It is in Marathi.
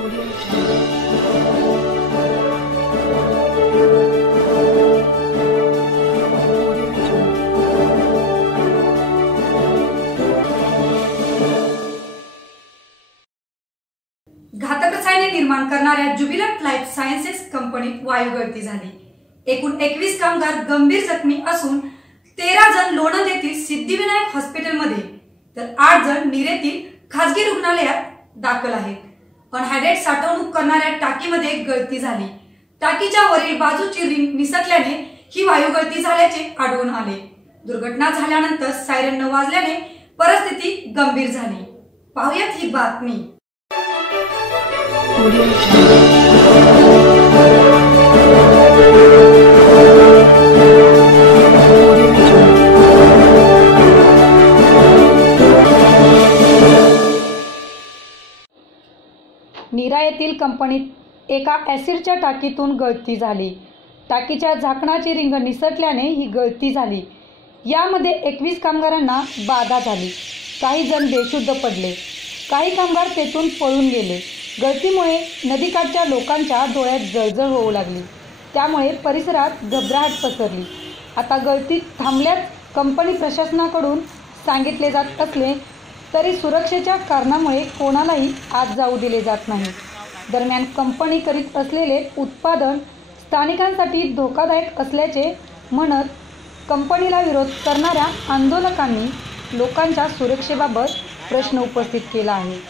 घातक रसायने निर्माण करणाऱ्या ज्युबिलंट लाईफ सायन्सेस कंपनीत वायू गळती झाली. एकूण एकवीस कामगार गंभीर जखमी असून तेरा जण लोणंद येथील सिद्धिविनायक हॉस्पिटलमध्ये तर आठ जण निरेतील खासगी रुग्णालयात दाखल आहेत. अनहायड्रेट साठवणूक करणाऱ्या टाकीमध्ये गळती झाली. टाकीच्या वरील बाजूची रिंग निसटल्याने ही वायू गळती झाल्याचे आढळून आले. दुर्घटना झाल्यानंतर सायरन न वाजल्याने परिस्थिती गंभीर झाली. पाहुयात ही बातमी. नीरा येथील कंपनीत एका ॲसिडच्या टाकीतून गळती झाली. टाकीच्या झाकणाची रिंग निसटल्याने ही गळती झाली. यामध्ये एकवीस कामगारांना बाधा झाली. काही जण बेशुद्ध पडले. काही कामगार तेथून पळून गेले. गळतीमुळे नदीकाठच्या लोकांच्या डोळ्यात जळजळ होऊ लागली. त्यामुळे परिसरात घबराहट पसरली. आता गळती थांबल्यास कंपनी प्रशासनाकडून सांगितले जात असले तरी सुरक्षेच्या कारणामुळे कोणालाही आत जाऊ दिले जात नाही. दरम्यान कंपनी करीत असलेले उत्पादन स्थानिकांसाठी धोकादायक असल्याचे म्हणत कंपनीला विरोध करणाऱ्या आंदोलकांनी लोकांच्या सुरक्षेबाबत प्रश्न उपस्थित केला आहे.